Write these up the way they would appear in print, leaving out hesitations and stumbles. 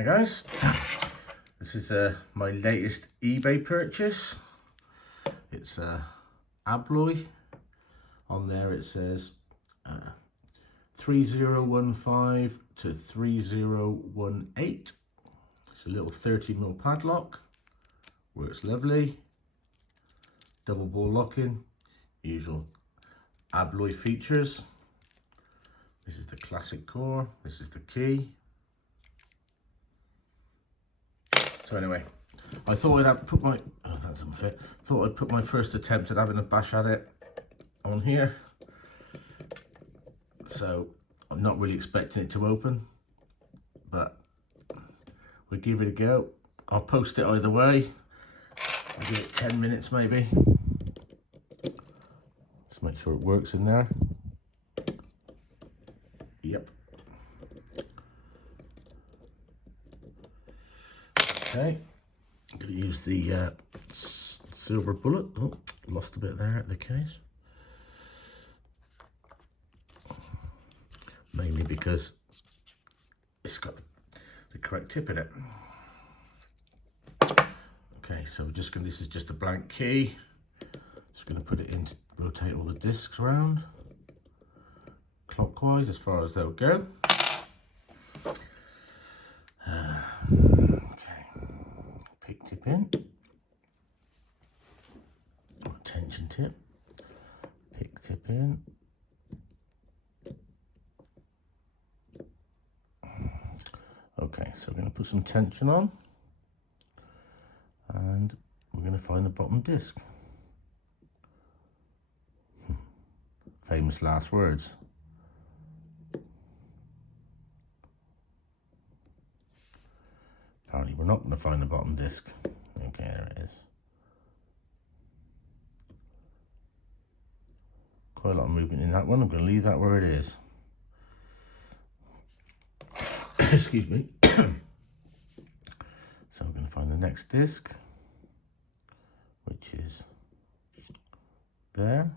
Hi guys, this is my latest eBay purchase. It's Abloy. On there it says 3015 to 3018. It's a little 30mm padlock, works lovely. Double ball locking, usual Abloy features. This is the classic core, this is the key. So anyway, I thought I'd put my, oh that doesn't fit, thought I'd put my first attempt at having a bash at it on here. So I'm not really expecting it to open, but we'll give it a go. I'll post it either way. I'll give it 10 minutes maybe. Let's make sure it works in there. Yep. Okay, I'm going to use the silver bullet. Oh, lost a bit there at the case. Mainly because it's got the correct tip in it. Okay, so we're just going to, this is just a blank key. Just going to put it in, rotate all the discs around clockwise as far as they'll go. Okay, pick tip in, tension tip, pick tip in. Okay, so we're going to put some tension on and we're going to find the bottom disc. Famous last words. Apparently we're not going to find the bottom disc. Okay, there it is. Quite a lot of movement in that one. I'm going to leave that where it is. Excuse me. So we're going to find the next disc, which is there.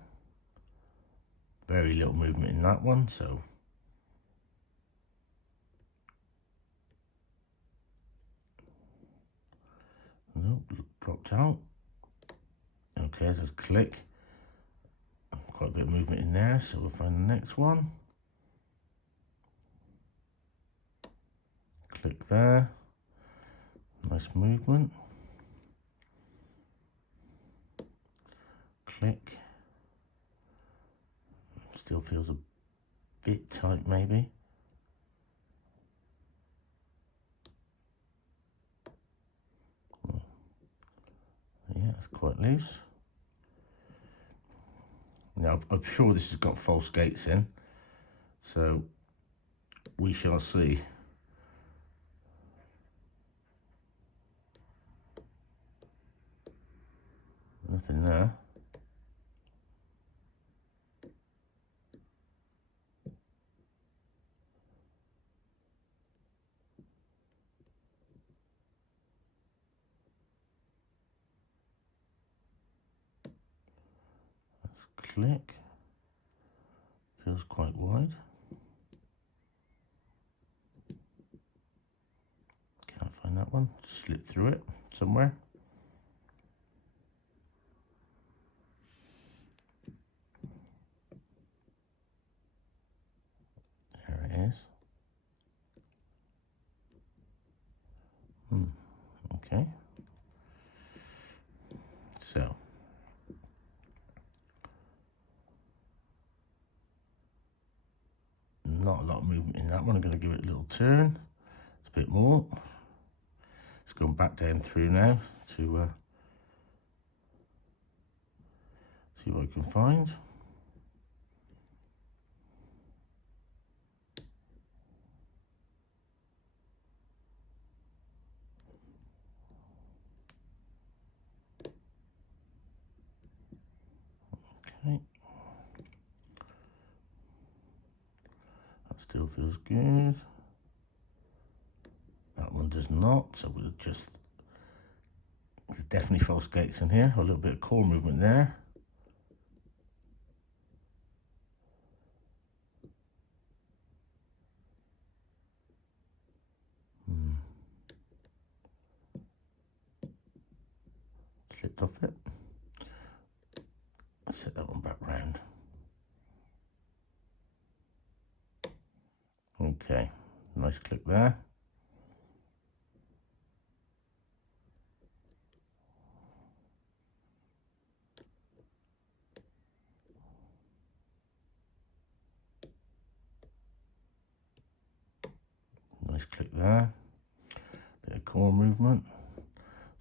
Very little movement in that one, so nope, dropped out. Okay, there's a click. Quite a bit of movement in there, so we'll find the next one. Click there. Nice movement. Click. Still feels a bit tight maybe. Yeah, it's quite loose. Now, I'm sure this has got false gates in, so we shall see. Nothing there. Let's click. Feels quite wide. Can't find that one. Slip through it somewhere. There it is. Okay. So. Not a lot of movement in that one. I'm going to give it a little turn. It's a bit more. It's going back down through now to see what I can find. Okay. That still feels good. That one does not, so we'll just, there's definitely false gates in here, a little bit of core movement there. slipped off it. Let's set that one back round. Okay, nice clip there. Nice clip there. Bit of core movement.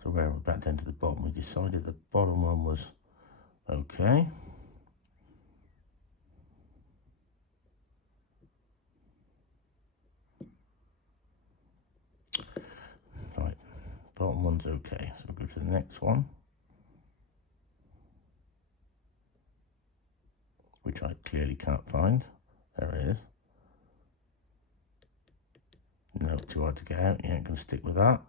So where we're back down to the bottom, we decided the bottom one was okay. Right, bottom one's okay. So we'll go to the next one, which I clearly can't find. There it is. No, too hard to get out. You ain't gonna stick with that.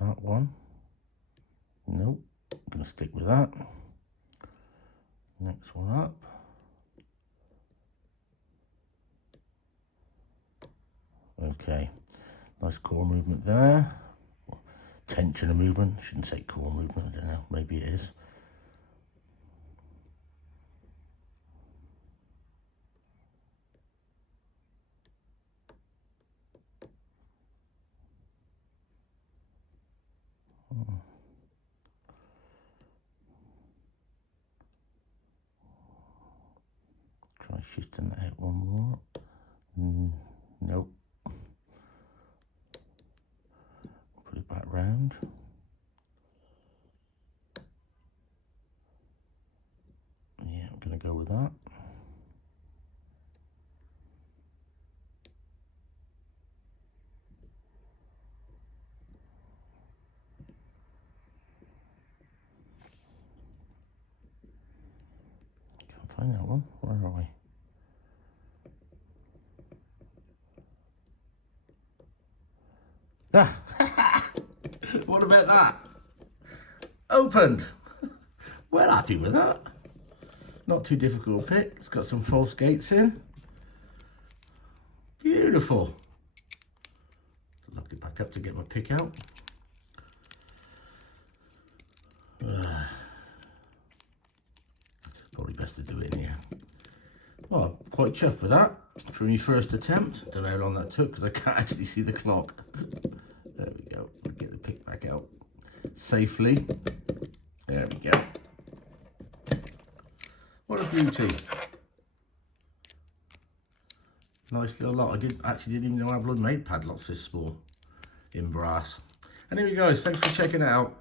That one. Nope. I'm gonna stick with that. Next one up. Okay. Nice core movement there. Tension of movement. Shouldn't say core movement. I don't know. Maybe it is. Try shifting that out one more. Nope. Put it back round. Yeah, I'm going to go with that. Can't find that one. Where are we? Ah, what about that? Opened. Well, happy with that. Not too difficult to pick. It's got some false gates in. Beautiful. Lock it back up to get my pick out. Probably best to do it in here. Well, I'm quite chuffed with that. For my first attempt. Don't know how long that took because I can't actually see the clock. There we go. We'll get the pick back out safely. There we go. What a beauty. Nice little lot. I actually didn't even know Abloy made padlocks this small in brass. Anyway guys, thanks for checking it out.